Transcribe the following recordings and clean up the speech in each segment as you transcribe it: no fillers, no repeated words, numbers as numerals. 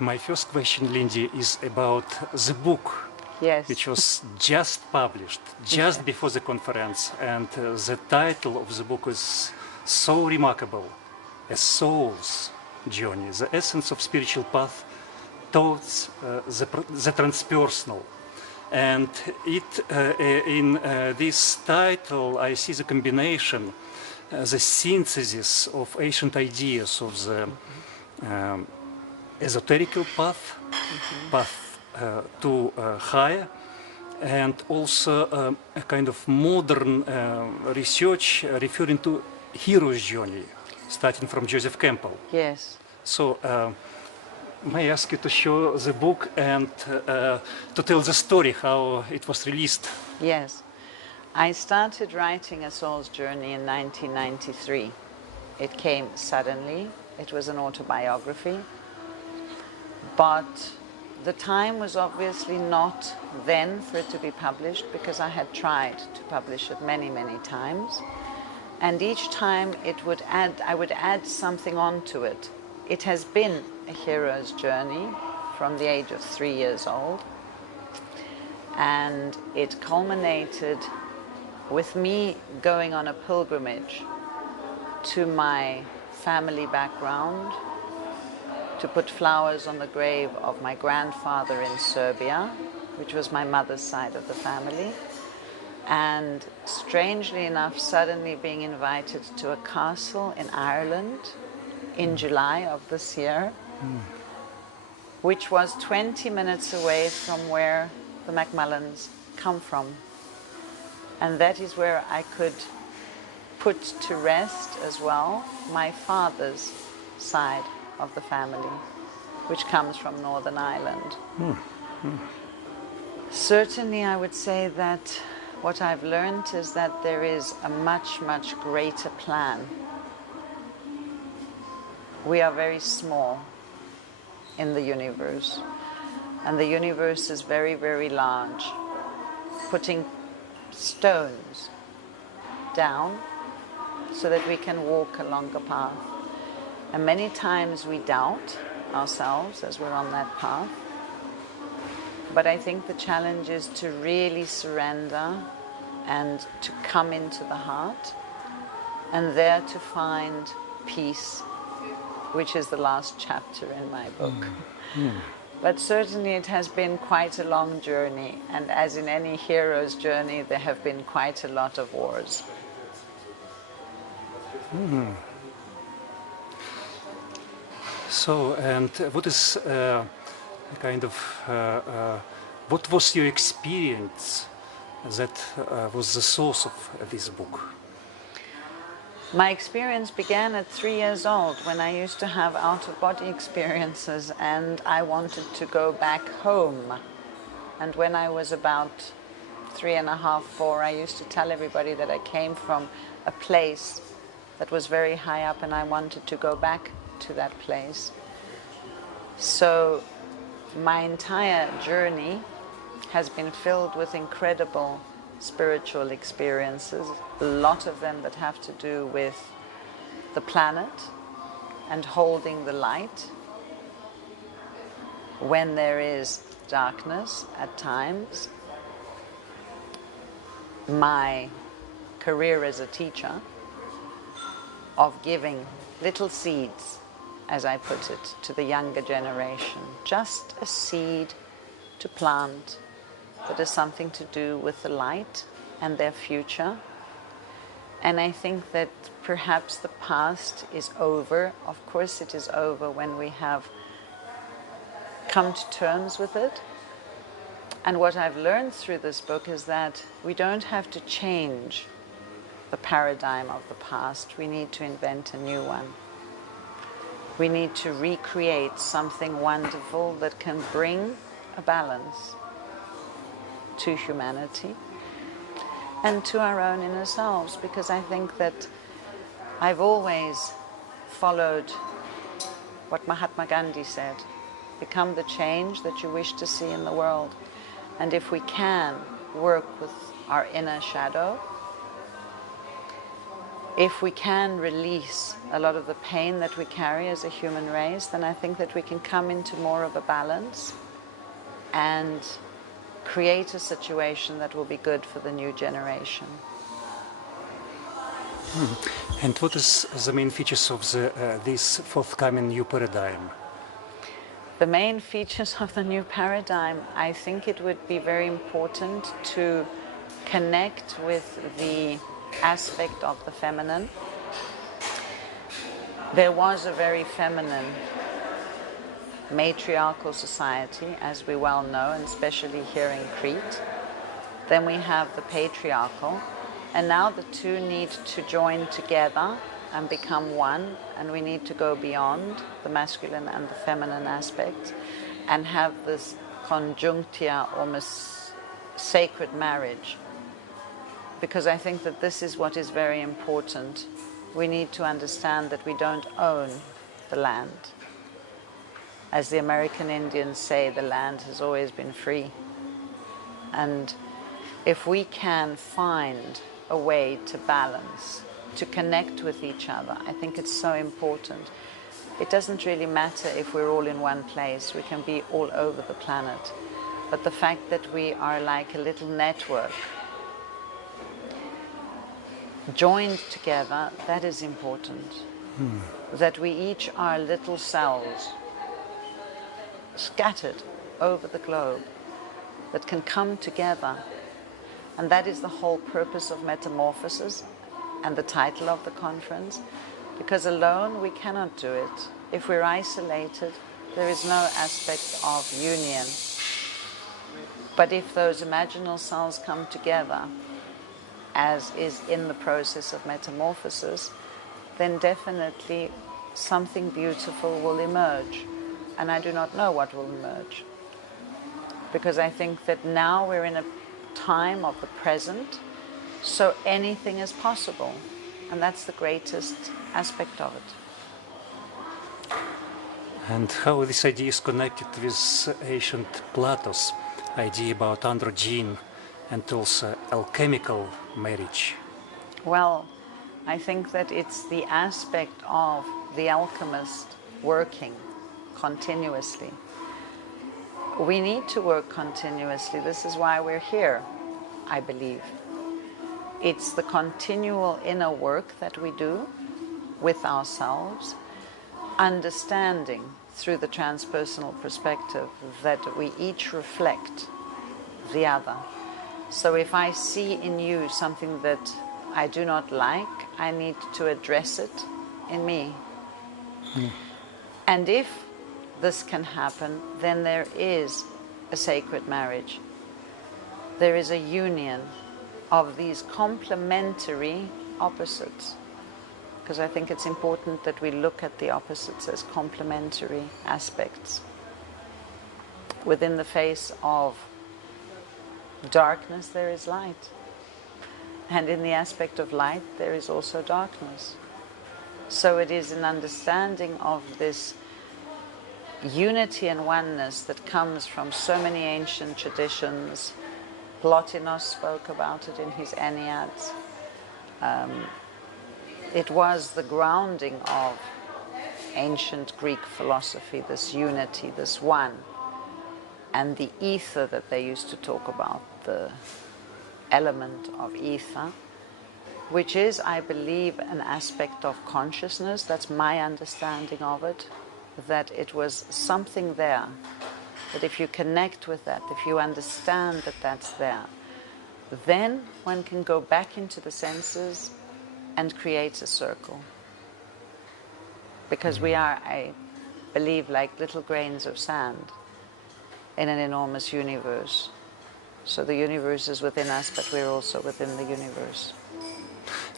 My first question, Lindy, is about the book. Yes. Which was just published, just before the conference. And the title of the book is so remarkable, A Soul's Journey, the essence of spiritual path towards the transpersonal. And in this title, I see the combination, the synthesis of ancient ideas of the esoterical path, to higher, and also a kind of modern research referring to hero's journey, starting from Joseph Campbell. Yes. So, may I ask you to show the book and to tell the story, how it was released? Yes. I started writing A Soul's Journey in 1993. It came suddenly. It was an autobiography. But the time was obviously not then for it to be published, because I had tried to publish it many, many times. And each time I would add something onto it. It has been a hero's journey from the age of 3 years old. And it culminated with me going on a pilgrimage to my family background, to put flowers on the grave of my grandfather in Serbia, which was my mother's side of the family, and strangely enough, suddenly being invited to a castle in Ireland in July of this year, which was 20 minutes away from where the Mcmullins come from. And that is where I could put to rest as well my father's side of the family, which comes from Northern Ireland. Certainly I would say that what I've learned is that there is a much, much greater plan. We are very small in the universe, and the universe is very, very large. Putting stones down so that we can walk a longer path. And many times we doubt ourselves as we're on that path. But I think the challenge is to really surrender and to come into the heart, and there to find peace, which is the last chapter in my book. But certainly it has been quite a long journey, and as in any hero's journey, there have been quite a lot of wars. So, and what is what was your experience that was the source of this book? My experience began at 3 years old, when I used to have out-of-body experiences and I wanted to go back home. And when I was about 3.5, 4, I used to tell everybody that I came from a place that was very high up and I wanted to go back to that place. So my entire journey has been filled with incredible spiritual experiences, a lot of them that have to do with the planet and holding the light when there is darkness at times. My career as a teacher, of giving little seeds, as I put it, to the younger generation, just a seed to plant that has something to do with the light and their future. And I think that perhaps the past is over. Of course it is over when we have come to terms with it. And what I've learned through this book is that we don't have to change the paradigm of the past. We need to invent a new one. We need to recreate something wonderful that can bring a balance to humanity and to our own inner selves, because I think that I've always followed what Mahatma Gandhi said: become the change that you wish to see in the world. And if we can work with our inner shadow, if we can release a lot of the pain that we carry as a human race, then I think that we can come into more of a balance and create a situation that will be good for the new generation. And what is the main features of this forthcoming new paradigm? The main features of the new paradigm, I think it would be very important to connect with the aspect of the feminine. There was a very feminine matriarchal society, as we well know, and especially here in Crete. Then we have the patriarchal, and now the two need to join together and become one, and we need to go beyond the masculine and the feminine aspects and have this conjunctia, almost sacred marriage. Because I think that this is what is very important. We need to understand that we don't own the land. As the American Indians say, the land has always been free. And if we can find a way to balance, to connect with each other, I think it's so important. It doesn't really matter if we're all in one place. We can be all over the planet. But the fact that we are like a little network, joined together, that is important. That we each are little cells scattered over the globe that can come together. And that is the whole purpose of Metamorphosis and the title of the conference, because alone we cannot do it. If we're isolated, there is no aspect of union. But if those imaginal cells come together, as is in the process of metamorphosis, then definitely something beautiful will emerge. And I do not know what will emerge. Because I think that now we're in a time of the present, so anything is possible. And that's the greatest aspect of it. And how this idea is connected with ancient Plato's idea about androgyne and also alchemical marriage? Well, I think that it's the aspect of the alchemist working continuously. We need to work continuously. This is why we're here, I believe. It's the continual inner work that we do with ourselves, understanding through the transpersonal perspective that we each reflect the other. So if I see in you something that I do not like, I need to address it in me. And if this can happen, then there is a sacred marriage. There is a union of these complementary opposites. Because I think it's important that we look at the opposites as complementary aspects. Within the face of darkness, there is light. And in the aspect of light, there is also darkness. So it is an understanding of this unity and oneness that comes from so many ancient traditions. Plotinos spoke about it in his Enneads. It was the grounding of ancient Greek philosophy, this unity, this one. And the ether that they used to talk about, the element of ether, which is, I believe, an aspect of consciousness. That's my understanding of it, that it was something there, that if you connect with that, if you understand that that's there, then one can go back into the senses and create a circle. Because we are, I believe, like little grains of sand in an enormous universe. So the universe is within us, but we're also within the universe.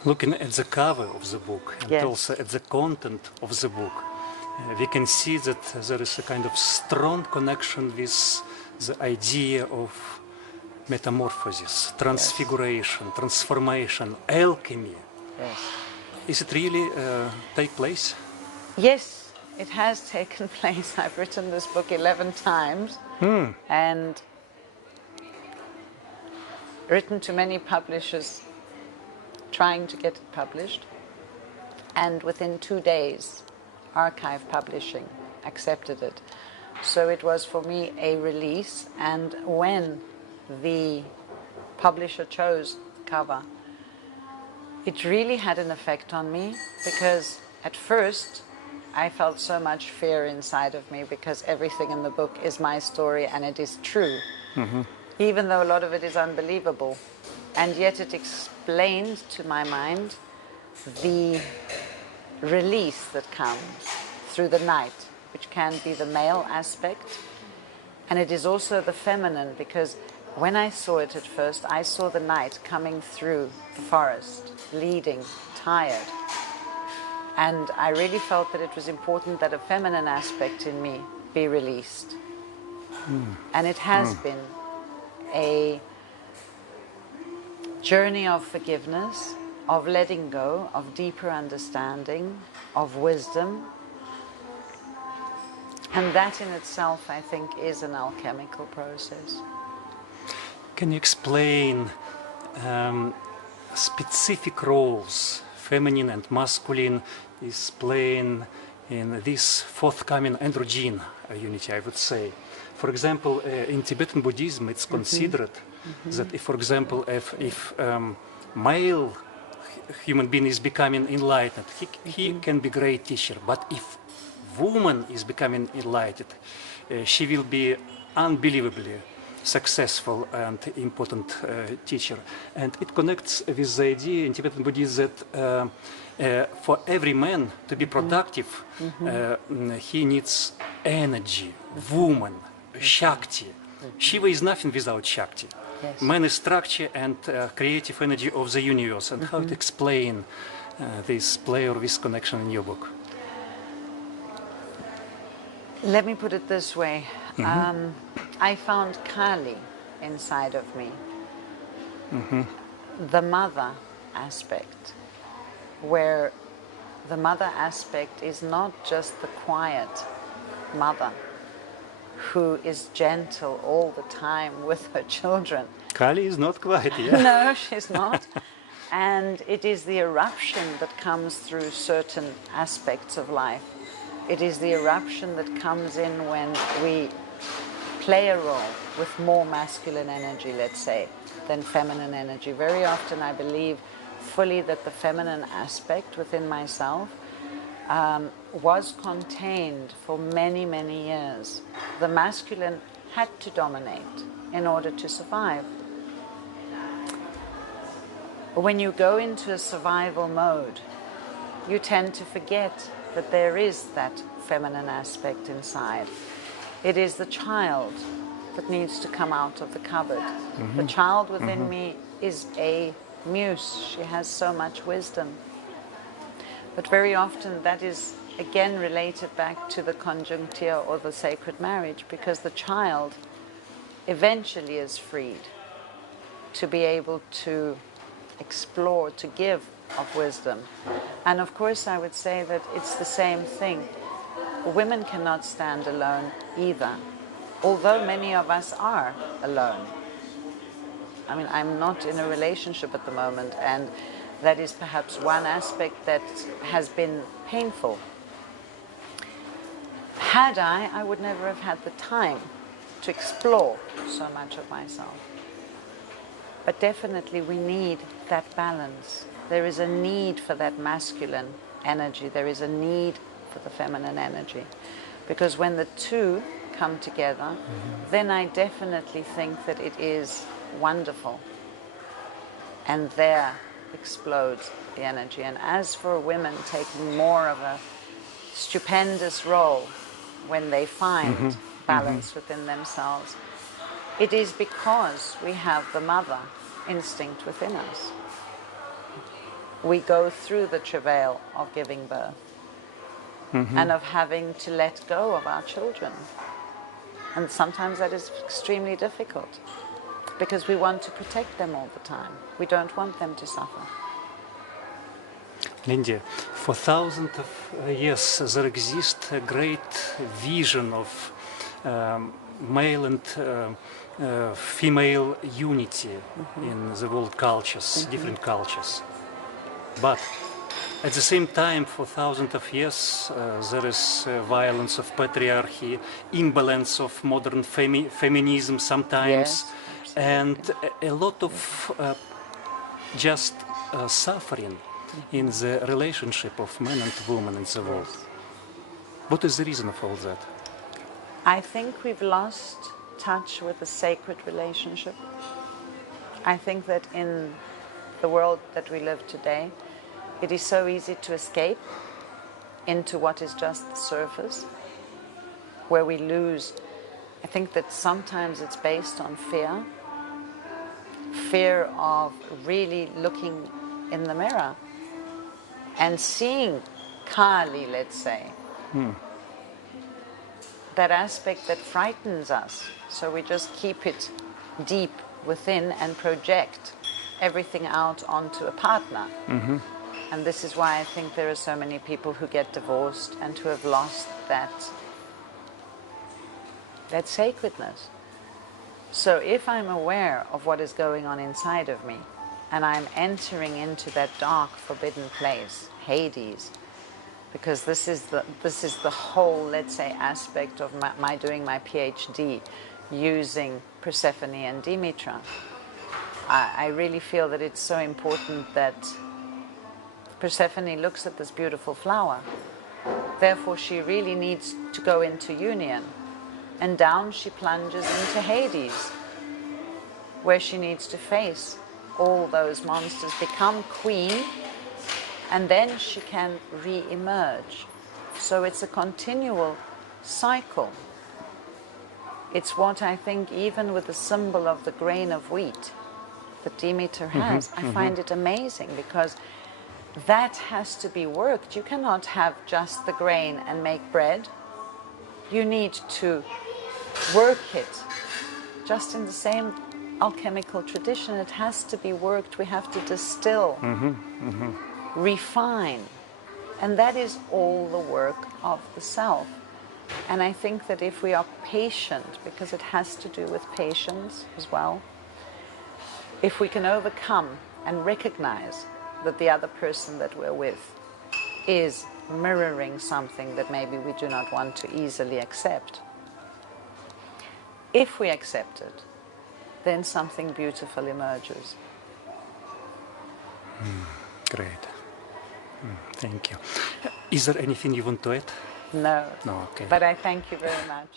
Looking at the cover of the book and Yes. also at the content of the book, we can see that there is a kind of strong connection with the idea of metamorphosis, transfiguration, transformation, alchemy. Yes. Is it really take place? Yes, it has taken place. I've written this book 11 times and written to many publishers trying to get it published. And within 2 days, Archive Publishing accepted it. So it was for me a release, and when the publisher chose the cover, it really had an effect on me, because at first I felt so much fear inside of me, because everything in the book is my story and it is true, even though a lot of it is unbelievable. And yet it explained to my mind the release that comes through the night, which can be the male aspect, and it is also the feminine, because when I saw it at first, I saw the night coming through the forest, leading, tired, and I really felt that it was important that a feminine aspect in me be released. And it has been a journey of forgiveness, of letting go, of deeper understanding, of wisdom. And that in itself, I think, is an alchemical process. Can you explain specific roles, feminine and masculine, is playing in this forthcoming androgyne unity, I would say? For example, in Tibetan Buddhism, it's considered that if, for example, if male human being is becoming enlightened, he can be great teacher. But if woman is becoming enlightened, she will be unbelievably successful and important teacher. And it connects with the idea in Tibetan Buddhism that for every man to be productive, he needs energy, woman, Shakti. Shiva is nothing without Shakti. Yes. Man is structure and creative energy of the universe. And how to explain this play or this connection in your book? Let me put it this way. I found Kali inside of me. The mother aspect, where the mother aspect is not just the quiet mother who is gentle all the time with her children. Kali is not quiet, yeah? No, she's not. And it is the eruption that comes through certain aspects of life. It is the eruption that comes in when we play a role with more masculine energy, let's say, than feminine energy. Very often I believe fully that the feminine aspect within myself was contained for many, many years. The masculine had to dominate in order to survive. When you go into a survival mode, you tend to forget that there is that feminine aspect inside. It is the child that needs to come out of the cupboard. The child within me is a muse. She has so much wisdom. But very often that is again related back to the conjunctia or the sacred marriage, because the child eventually is freed to be able to explore, to give of wisdom. And of course I would say that it's the same thing. Women cannot stand alone either, although many of us are alone. I mean, I'm not in a relationship at the moment, and that is perhaps one aspect that has been painful. Had I would never have had the time to explore so much of myself. But definitely we need that balance. There is a need for that masculine energy. There is a need for the feminine energy. Because when the two come together, then I definitely think that it is wonderful. And there explodes the energy. And as for women taking more of a stupendous role when they find balance within themselves, it is because we have the mother instinct within us. We go through the travail of giving birth and of having to let go of our children. And sometimes that is extremely difficult because we want to protect them all the time. We don't want them to suffer. Lindy, for thousands of years there exists a great vision of male and female unity in the world cultures, different cultures. But At the same time, for thousands of years, there is violence of patriarchy, imbalance of modern feminism sometimes, Yes, and a lot of just suffering in the relationship of men and women in the world. Yes. What is the reason of all that? I think we've lost touch with the sacred relationship. I think that in the world that we live today, it is so easy to escape into what is just the surface, where we lose. I think that sometimes it's based on fear, fear of really looking in the mirror and seeing Kali, let's say, that aspect that frightens us. So we just keep it deep within and project everything out onto a partner. And this is why I think there are so many people who get divorced and who have lost that sacredness. So if I'm aware of what is going on inside of me and I'm entering into that dark, forbidden place, Hades, because this is the whole, let's say, aspect of my doing my PhD using Persephone and Demeter. I really feel that it's so important that Persephone looks at this beautiful flower. Therefore, she really needs to go into union. And down she plunges into Hades, where she needs to face all those monsters, become queen, and then she can re-emerge. So it's a continual cycle. It's what I think, even with the symbol of the grain of wheat that Demeter has, I find it amazing, because that has to be worked. You cannot have just the grain and make bread. You need to work it. Just in the same alchemical tradition, it has to be worked. We have to distill, refine. And that is all the work of the self. And I think that if we are patient, because it has to do with patience as well, if we can overcome and recognize that the other person that we're with is mirroring something that maybe we do not want to easily accept. If we accept it, then something beautiful emerges. Great. Thank you. Is there anything you want to add? No. No, okay. But I thank you very much.